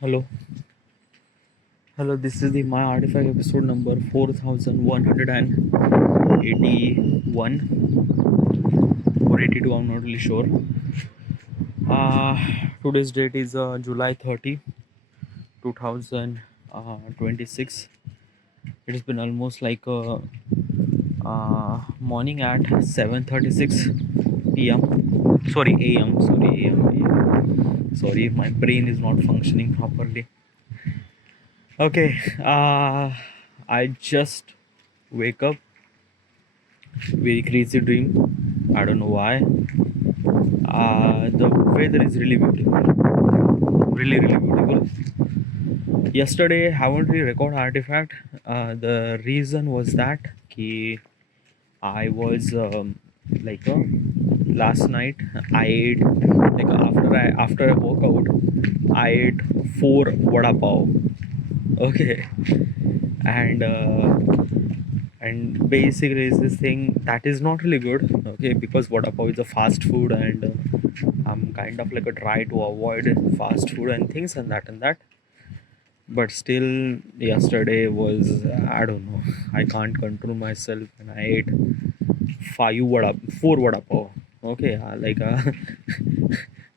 Hello, hello. This is the My Artifact episode number 4181 or 82. I'm not really sure. Today's date is July 30, 2026. It has been almost like morning at 7:36 p.m. Sorry, a.m. Sorry, a.m. Sorry, my brain is not functioning properly. Okay, I just wake up. Very crazy dream. I don't know why. The weather is really beautiful. Really, really beautiful. Yesterday, I haven't really record artifact. The reason was that ki I was last night I ate after I woke out I ate four vada pav. Okay, and basically is this thing that is not really good. Okay, because vada pav is a fast food, and I'm kind of like a try to avoid fast food and things and that. But still, yesterday was, I don't know, I can't control myself and I ate four vada pav. Okay,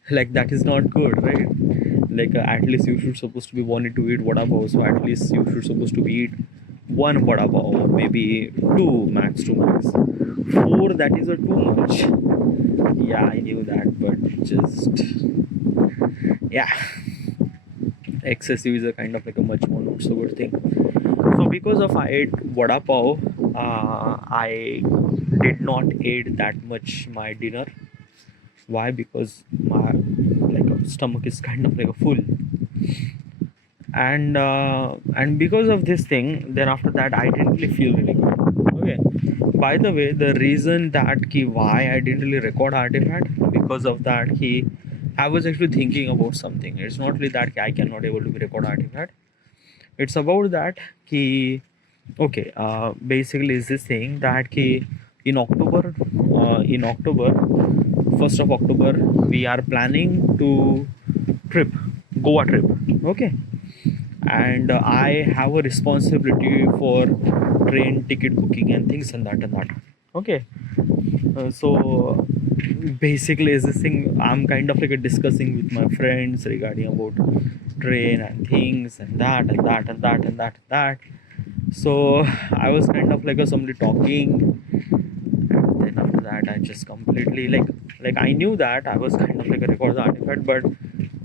like that is not good, right? Like at least you should supposed to be wanting to eat vada pav, so at least you should supposed to be eat one vada pav or maybe two max. Four, that is a too much. Yeah, I knew that, but just, yeah, excessive is a kind of like a much more not so good thing. So because of I ate vada pav, I did not eat that much my dinner. Why? Because my stomach is kind of like a full, and because of this thing, then after that I didn't really feel really good. Okay. By the way, the reason that why I didn't really record artifact, because of that I was actually thinking about something. It's not really that I cannot able to be record artifact. It's about that okay, basically is this thing that in October, in October, 1st of October, we are planning to trip, Goa trip. Okay, and I have a responsibility for train ticket booking and things and that. Okay, so basically is this thing I'm kind of like discussing with my friends regarding about train and things and that and that and that and that and that. So I was kind of like somebody talking, and then after that I just completely like I knew that I was kind of like a record the artifact, but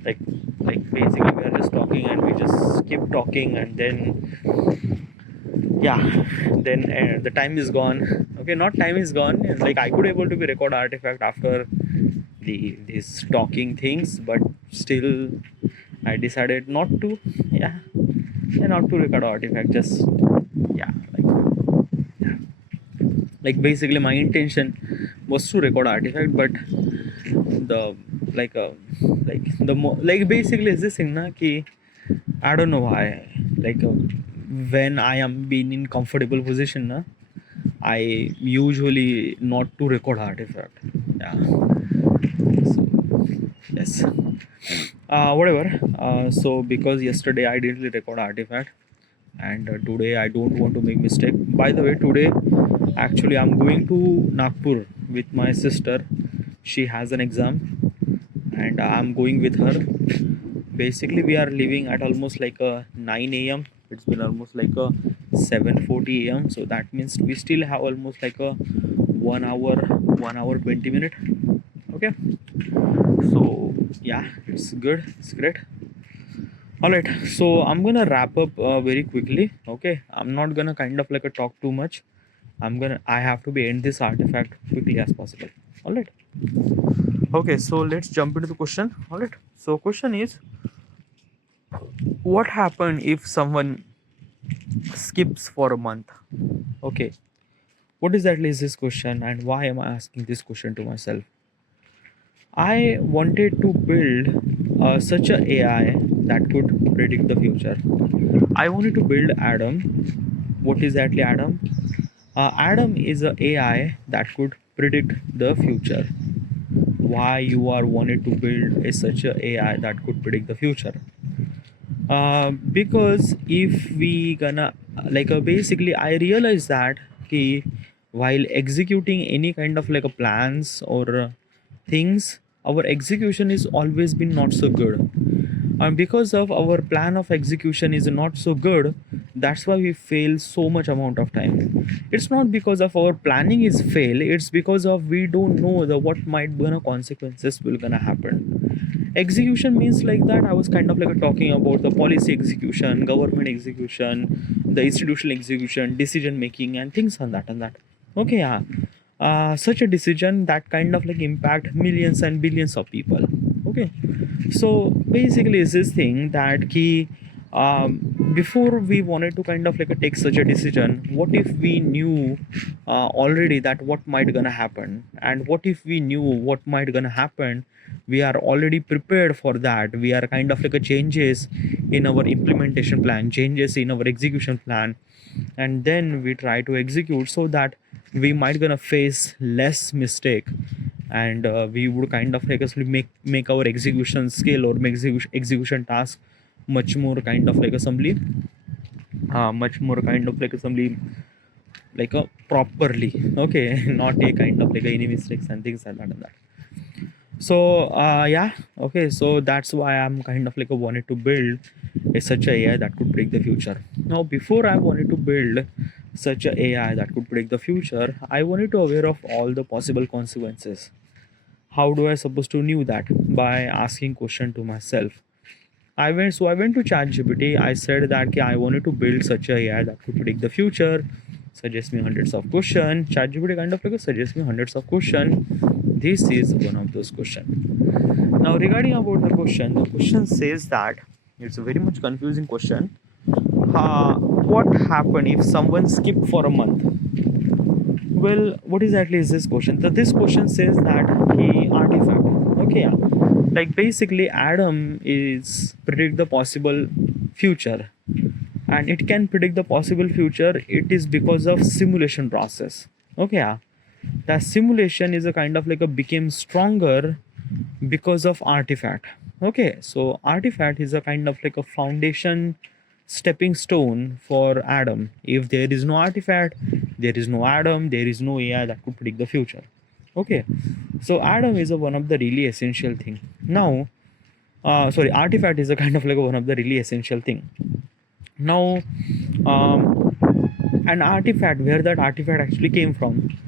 like basically we are just talking and we just keep talking, and then yeah, then the time is gone. Okay, not time is gone, like I could able to be record artifact after these talking things, but still I decided not to. Yeah, yeah, not to record artifact, just yeah, like basically my intention was to record artifact, but the like like basically is this thing na ki I don't know why, like when I am being in comfortable position na, I usually not to record artifact. Yeah, so yes, whatever. So because yesterday I didn't really record artifact, and today I don't want to make mistake. By the way, today actually I'm going to Nagpur with my sister. She has an exam, and I'm going with her. Basically we are leaving at almost like a 9 a.m. It's been almost like a 7:40 a.m. So that means we still have almost like a 1 hour 20 minute. Okay, so yeah, it's good, it's great. All right, so I'm gonna wrap up very quickly. Okay, I'm not gonna kind of like a talk too much. I have to be end this artifact quickly as possible. All right. Okay, so let's jump into the question. All right, so question is, what happen if someone skips for a month? Okay, what exactly is this question, and why am I asking this question to myself? I wanted to build such a AI that could predict the future. I wanted to build Adam. What is exactly Adam? Adam is a AI that could predict the future. Why you are wanted to build such a AI that could predict the future? Because if we gonna basically I realize that ki, while executing any kind of like a plans or things, our execution is always been not so good, and because of our plan of execution is not so good, that's why we fail so much amount of time. It's not because of our planning is fail, it's because of we don't know the what might gonna consequences will gonna happen. Execution means like that I was kind of like talking about the policy execution, government execution, the institutional execution, decision making and things on that and that. Okay, yeah. Such a decision that kind of like impact millions and billions of people. Okay, so basically it's this thing that key, before we wanted to kind of like take such a decision, what if we knew already that what might gonna happen, and what if we knew what might gonna happen, we are already prepared for that, we are kind of like a changes in our implementation plan, changes in our execution plan, and then we try to execute so that we might gonna face less mistake, and we would kind of like actually make our execution skill or make execution task much more kind of like assembly, much more kind of like assembly, like a properly. Okay, not a kind of like any mistakes and things like that and that. So yeah, okay, so that's why I'm kind of like a wanted to build such a AI that could predict the future. Now before I wanted to build such a AI that could predict the future, I wanted to aware of all the possible consequences. How do I supposed to knew that? By asking question to myself. I went to ChatGPT. I said that I wanted to build such a AI that could predict the future. Suggest me hundreds of questions. ChatGPT kind of like suggest me hundreds of questions. This is one of those questions. Now regarding about the question says that it's a very much confusing question. What happened if someone skipped for a month? Well, what exactly is this question? So this question says that he artifact. Okay, yeah. Like basically, Adam is predict the possible future, and it can predict the possible future. It is because of simulation process. Okay, yeah. That simulation is a kind of like a became stronger because of artifact. Okay, so artifact is a kind of like a foundation stepping stone for Adam. If there is no artifact, there is no Adam, there is no AI that could predict the future. Okay, so Adam is a one of the really essential thing. Now, sorry, artifact is a kind of like one of the really essential thing. Now, an artifact, where that artifact actually came from,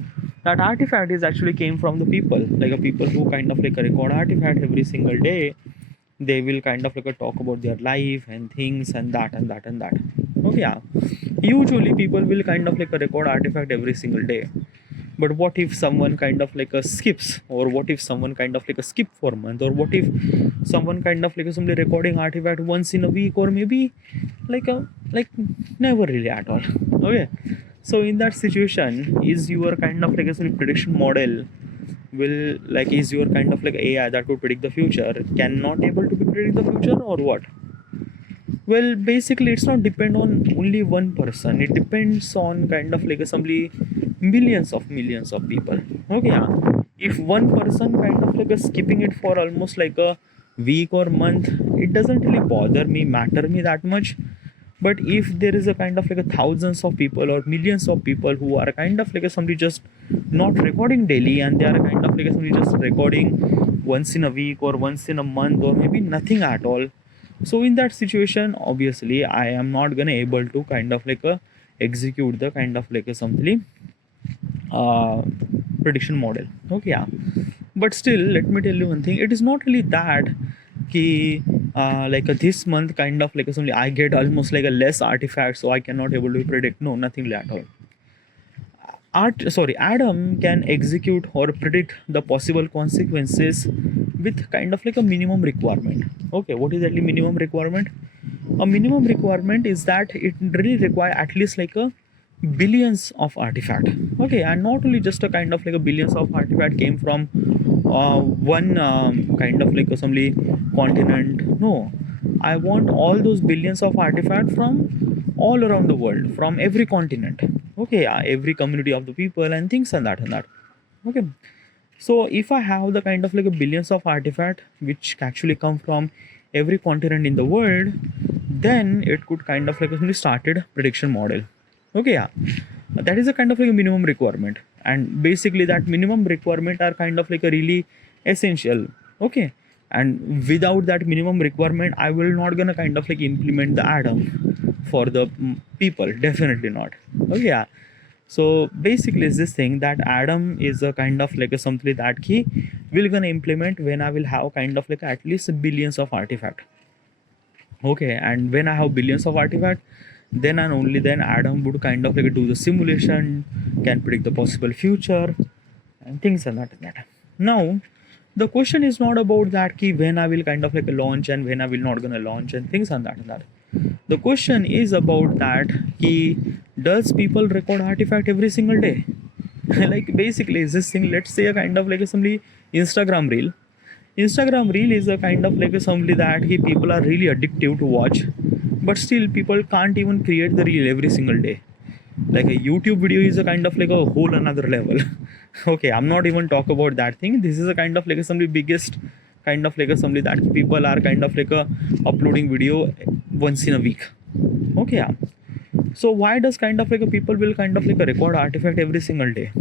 that artifact is actually came from the people, like a people who kind of like a record artifact every single day. They will kind of like a talk about their life and things and that and that and that. Okay, yeah. Usually people will kind of like a record artifact every single day. But what if someone kind of like a skips, or what if someone kind of like a skip for a month, or what if someone kind of like a simply recording artifact once in a week, or maybe like never really at all. Okay, so in that situation, is your kind of like a sort of prediction model will like is your kind of like AI that could predict the future cannot able to be predict the future, or what? Well, basically, it's not depend on only one person. It depends on kind of like assembly millions of people. Okay, yeah. If one person kind of like a skipping it for almost like a week or month, it doesn't really bother me, matter me that much. But if there is a kind of like a thousands of people or millions of people who are kind of like a somebody just not recording daily, and they are kind of like a somebody just recording once in a week or once in a month or maybe nothing at all, so in that situation obviously I am not gonna able to kind of like execute the kind of like a something uh, prediction model. Okay, yeah. But still, let me tell you one thing, it is not really that ki this month kind of like something I get almost like a less artifact, so I cannot able to predict. No, nothing at all. Adam can execute or predict the possible consequences with kind of like a minimum requirement. Okay, what is actually minimum requirement? A minimum requirement is that it really require at least like a billions of artifact. Okay, and not only just a kind of like a billions of artifact came from one kind of like assembly continent. No, I want all those billions of artifact from all around the world, from every continent. Okay, yeah, every community of the people and things and that and that. Okay, so if I have the kind of like a billions of artifact which actually come from every continent in the world, then it could kind of like actually started prediction model. Okay, yeah, that is a kind of like a minimum requirement, and basically that minimum requirement are kind of like a really essential. Okay, and without that minimum requirement I will not gonna kind of like implement the atom for the people, definitely not. Okay, yeah. So basically it's this thing that atom is a kind of like a something that key will gonna implement when I will have kind of like at least billions of artifact. Okay, and when I have billions of artifact, then and only then atom would kind of like do the simulation, can predict the possible future and things and that. Now the question is not about that key when I will kind of like launch and when I will not gonna launch and things and that. The question is about that key, does people record artifact every single day? Like basically is this thing, let's say a kind of like a somebody Instagram reel. Instagram reel is a kind of like a something that people are really addictive to watch, but still people can't even create the reel every single day. Like a YouTube video is a kind of like a whole another level. Okay, I'm not even talk about that thing. This is a kind of like a something biggest kind of like a something that people are kind of like a uploading video once in a week. Okay, yeah. So why does kind of like a people will kind of like a record artifact every single day?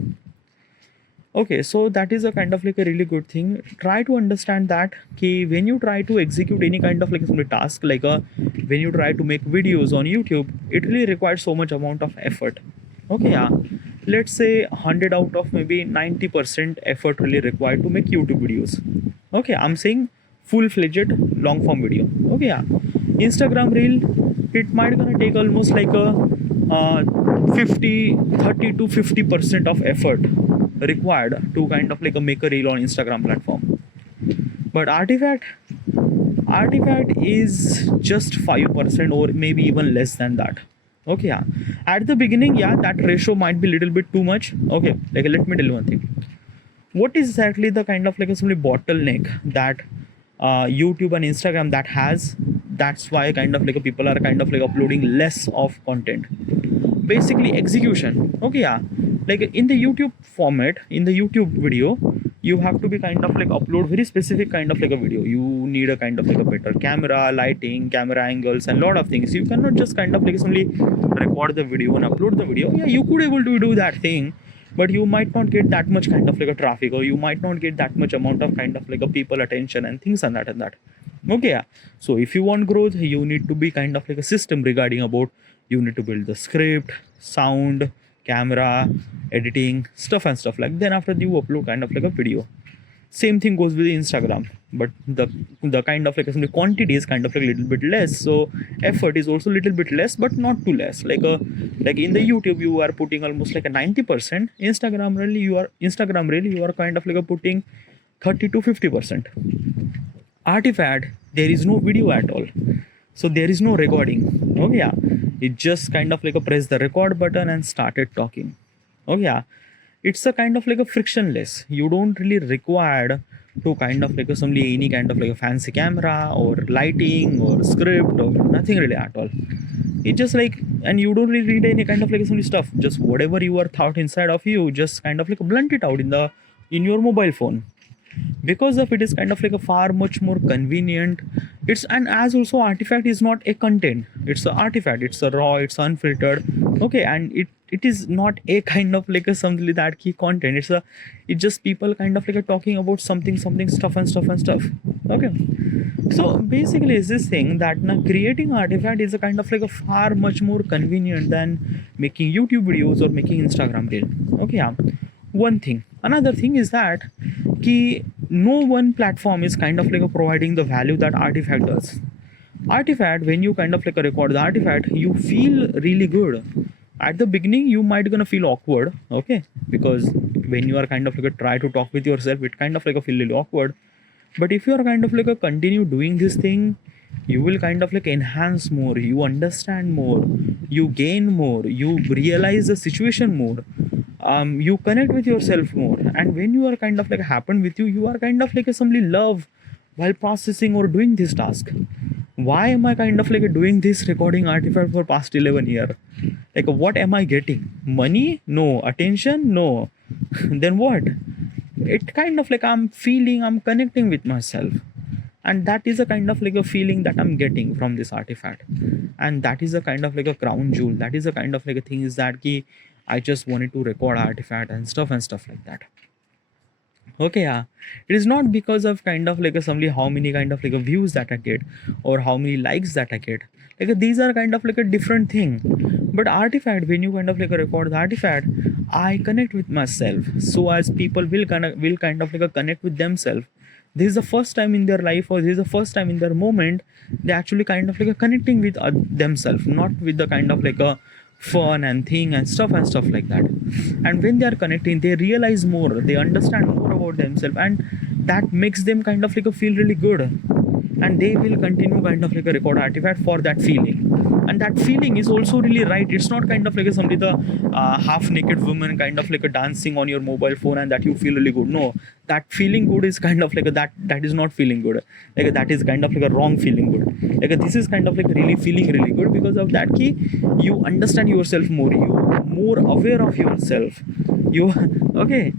Okay, so that is a kind of like a really good thing. Try to understand that key when you try to execute any kind of like some task, like a when you try to make videos on YouTube, it really requires so much amount of effort. Okay, yeah. Let's say 100 out of maybe 90% effort really required to make YouTube videos. Okay, I'm saying full-fledged long form video. Okay, yeah. Instagram reel, it might gonna take almost like a 30 to 50% of effort required to kind of like a make a reel on Instagram platform. But artifact is just 5% or maybe even less than that. Okay, yeah. At the beginning, yeah, that ratio might be a little bit too much. Okay, like let me tell you one thing. What is exactly the kind of like a simply bottleneck that YouTube and Instagram that has? That's why kind of like people are kind of like uploading less of content. Basically execution. Okay, yeah. Like in the YouTube format, in the YouTube video, you have to be kind of like upload very specific kind of like a video. You need a kind of like a better camera, lighting, camera angles, and lot of things. You cannot just kind of like simply record the video and upload the video. Yeah, you could able to do that thing, but you might not get that much kind of like a traffic, or you might not get that much amount of kind of like a people attention and things and that. Okay, yeah. So if you want growth, you need to be kind of like a system regarding about, you need to build the script, sound, camera, editing, stuff and stuff like. Then after you upload kind of like a video. Same thing goes with Instagram, but the kind of like the quantity is kind of like a little bit less, so effort is also a little bit less, but not too less. Like in the YouTube you are putting almost like a 90%. Instagram really you are kind of like a putting 30 to 50%. Artifact, there is no video at all, so there is no recording. Okay, yeah. It just kind of like a press the record button and started talking. Okay, yeah. It's a kind of like a frictionless. You don't really require to kind of like assembly any kind of like a fancy camera or lighting or script or nothing really at all. It just like, and you don't really need any kind of like assembly stuff. Just whatever you are thought inside of you, just kind of like blunt it out in your mobile phone. Because of it is kind of like a far much more convenient. It's, and as also artifact is not a content, it's an artifact, it's a raw, it's unfiltered. Okay, and it is not a kind of like a something that key content. It's just people kind of like a talking about something stuff and stuff. Okay, so basically is this thing that now creating artifact is a kind of like a far much more convenient than making YouTube videos or making Instagram reel. Okay, yeah. One thing, another thing is that no one platform is kind of like providing the value that artifact does. Artifact, when you kind of like record the artifact, you feel really good. At the beginning you might gonna feel awkward. Okay, because when you are kind of like try to talk with yourself, it kind of like feel really awkward. But if you are kind of like continue doing this thing, you will kind of like enhance more, you understand more, you gain more, you realize the situation more, you connect with yourself more. And when you are kind of like happen with you, you are kind of like assembly love while processing or doing this task. Why am I kind of like doing this recording artifact for past 11 years? Like what am I getting? Money? No. Attention? No. Then what? It kind of like I'm feeling I'm connecting with myself. and that is a kind of like a feeling that I'm getting from this artifact, and that is a kind of like a crown jewel. That is a kind of like a thing is that ki I just wanted to record artifact and stuff like that. Okay, yeah, it is not because of kind of like a simply how many kind of like a views that I get or how many likes that I get. Like these are kind of like a different thing. But artifact, when you kind of like a record the artifact, I connect with myself. So as people will kind of like a connect with themselves. This is the first time in their life, or this is the first time in their moment they actually kind of like a connecting with themselves, not with the kind of like a fun and thing and stuff like that. And when they are connecting, they realize more, they understand more about themselves, and that makes them kind of like a feel really good, and they will continue kind of like a record artifact for that feeling. And that feeling is also really right. It's not kind of like a somebody the half naked woman kind of like a dancing on your mobile phone and that you feel really good. No, that feeling good is kind of like a, that is not feeling good. Like that is kind of like a wrong feeling good. Like this is kind of like really feeling really good because of that key. You understand yourself more, you more aware of yourself, you okay.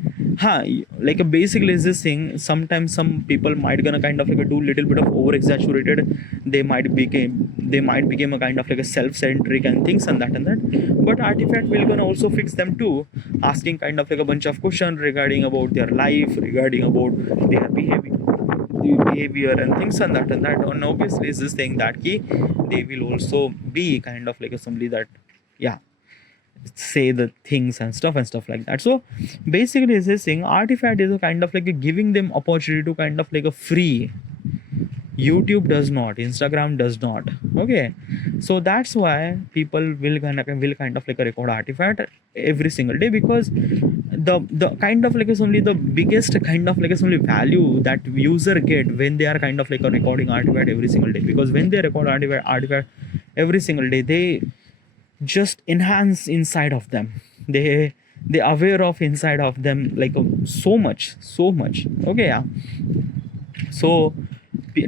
Like basically is this thing, sometimes some people might gonna kind of like a do little bit of over exaggerated. They might become a kind of like a self-centric and things and that. But artifact will gonna also fix them too, asking kind of like a bunch of questions regarding about their life, regarding about their behavior and things and that. And obviously is this thing that key, they will also be kind of like a somebody that, yeah, say the things and stuff like that. So basically is this thing, artifact is a kind of like a giving them opportunity to kind of like a free. YouTube does not, Instagram does not. Okay, so that's why people will kind of like a record artifact every single day, because the kind of like only the biggest kind of like only value that user get when they are kind of like a recording artifact every single day. Because when they record artifact every single day, they just enhance inside of them, they aware of inside of them like so much. Okay, yeah. So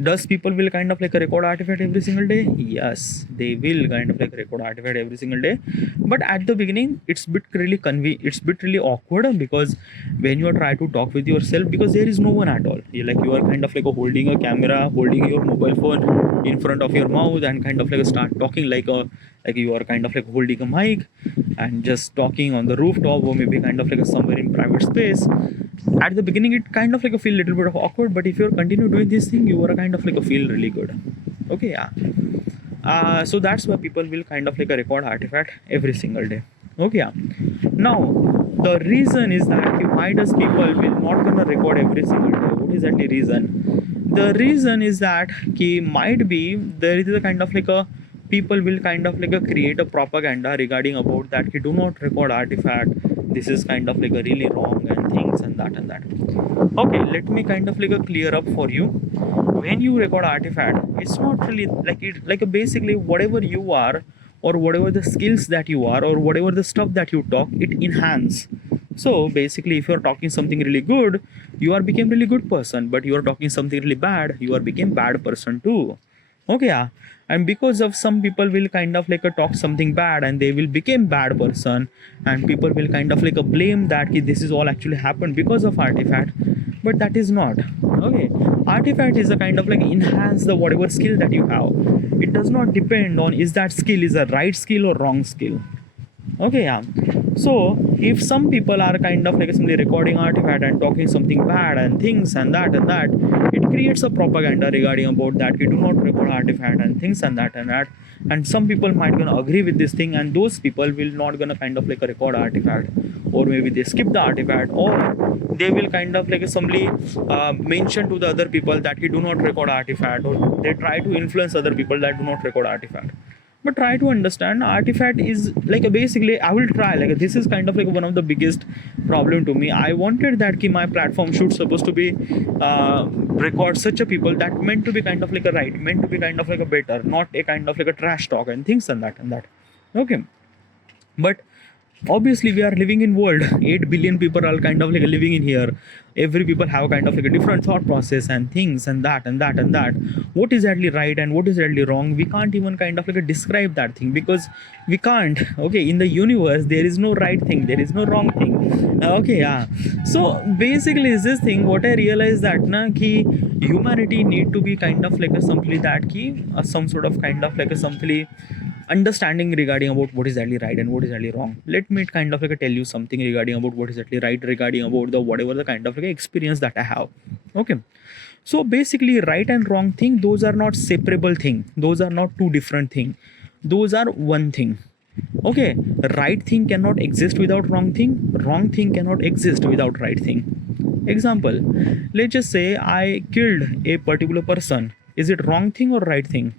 does people will kind of like a record artifact every single day? Yes, they will kind of like record artifact every single day. But at the beginning it's bit really awkward, because when you try to talk with yourself, because there is no one at all. You are kind of like holding a camera, holding your mobile phone in front of your mouth, and kind of like start talking like you are kind of like holding a mic and just talking on the rooftop, or maybe kind of like somewhere in private space. At the beginning it kind of like a feel little bit of awkward, but if you're continue doing this thing, you are kind of like a feel really good. Okay, yeah. So that's why people will kind of like a record artifact every single day. Okay, yeah. Now the reason is that why does people will not gonna record every single day? What is that the reason? The reason is that might be there is a kind of like a people will kind of like a create a propaganda regarding about that do not record artifact, this is kind of like a really wrong and things and that. Okay, let me kind of like a clear up for you. When you record artifact, it's not really like it like a basically whatever you are, or whatever the skills that you are, or whatever the stuff that you talk, it enhance. So basically if you're talking something really good, you are became really good person, but you are talking something really bad, you are became bad person too. Okay, yeah. And because of some people will kind of like a talk something bad and they will become bad person, and people will kind of like a blame that this is all actually happened because of artifact, but that is not. Okay, artifact is a kind of like enhance the whatever skill that you have. It does not depend on is that skill is a right skill or wrong skill. Okay, yeah. So if some people are kind of like simply recording artifact and talking something bad and things and that, it creates a propaganda regarding about that we do not record artifact and things and that. And some people might gonna agree with this thing, and those people will not gonna kind of like a record artifact, or maybe they skip the artifact, or they will kind of like simply mention to the other people that we do not record artifact, or they try to influence other people that do not record artifact. But try to understand, artifact is like a basically I will try like this is kind of like one of the biggest problem to me. I wanted that my platform should supposed to be record such a people that meant to be kind of like a right, meant to be kind of like a better, not a kind of like a trash talk and things and that. Okay, but obviously we are living in world 8 billion people are kind of like living in here. Every people have kind of like a different thought process and things and that. What is actually right and what is actually wrong, we can't even kind of like describe that thing, because we can't. Okay, in the universe there is no right thing, there is no wrong thing. Okay, yeah. So basically is this thing what I realized that ki humanity need to be kind of like a simply that key some sort of kind of like a simply understanding regarding about what is actually right and what is actually wrong. Let me kind of like tell you something regarding about what is actually right, regarding about the whatever the kind of like experience that I have. Okay, so basically right and wrong thing, those are not separable thing, those are not two different thing, those are one thing. Okay, right thing cannot exist without wrong thing cannot exist without right thing. Example, let's just say I killed a particular person. Is it wrong thing or right thing?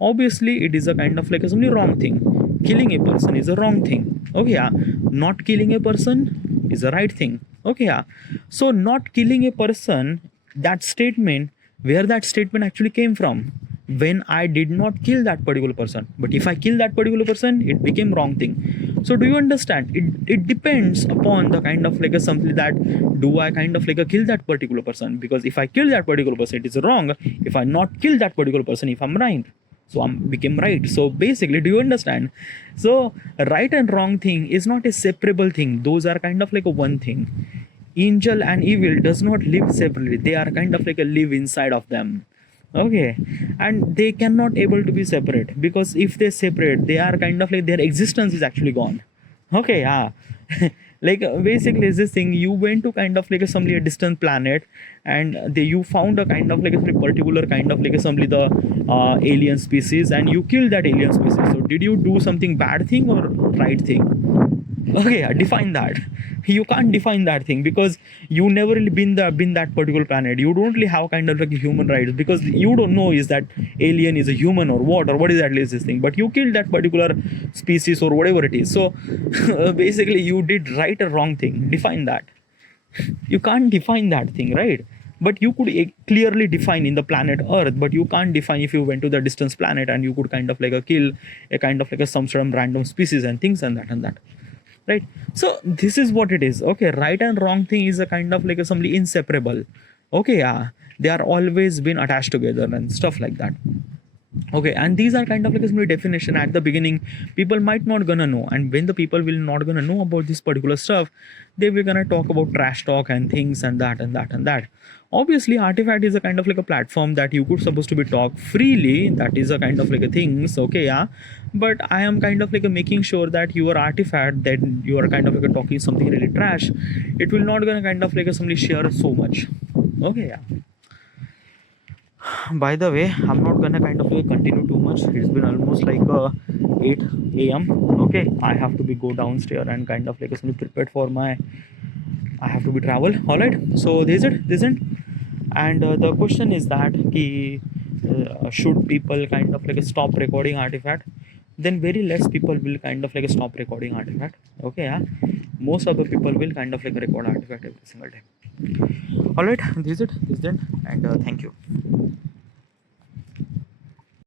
Obviously it is a kind of like a simply wrong thing. Killing a person is a wrong thing. Okay, yeah. Not killing a person is a right thing. Okay, yeah. So not killing a person, that statement, where that statement actually came from, when I did not kill that particular person, but if I kill that particular person, it became wrong thing. So do you understand, it depends upon the kind of like a something that do I kind of like a kill that particular person, because if I kill that particular person it is wrong, if I not kill that particular person, if I'm right, so I'm became right. So basically, do you understand? So right and wrong thing is not a separable thing, those are kind of like a one thing. Angel and evil does not live separately, they are kind of like a live inside of them. Okay, and they cannot able to be separate, because if they separate, they are kind of like their existence is actually gone. Okay, yeah. Like basically is this thing, you went to kind of like a some distant planet, and you found a kind of like a particular kind of like a some the alien species, and you killed that alien species. So did you do something bad thing or right thing? Okay, yeah, define that. You can't define that thing, because you never really been that particular planet. You don't really have kind of like human rights, because you don't know is that alien is a human or what is at least this thing. But you killed that particular species or whatever it is. So basically, you did right or wrong thing. Define that. You can't define that thing, right? But you could clearly define in the planet Earth, but you can't define if you went to the distance planet and you could kind of like a kill a kind of like a some sort of random species and things and that, right? So this is what it is. Okay, right and wrong thing is a kind of like a something inseparable. Okay, yeah, they are always been attached together and stuff like that. Okay, and these are kind of like a small definition at the beginning, people might not gonna know, and when the people will not gonna know about this particular stuff, they will gonna talk about trash talk and things and that and that and that. Obviously artifact is a kind of like a platform that you could supposed to be talk freely, that is a kind of like a things. Okay, yeah, but I am kind of like a making sure that your artifact, that you are kind of like a talking something really trash, it will not gonna kind of like a somebody share so much. Okay, yeah. By the way, I'm not gonna kind of like continue too much. It's been almost like 8 a.m. Okay, I have to be go downstairs and kind of like something prepared for my, I have to be travel. All right, so this is it. And the question is that should people kind of like stop recording artifact? Then very less people will kind of like stop recording artifact. Okay, yeah, most of the people will kind of like record artifact every single time. All right, this is it, and thank you.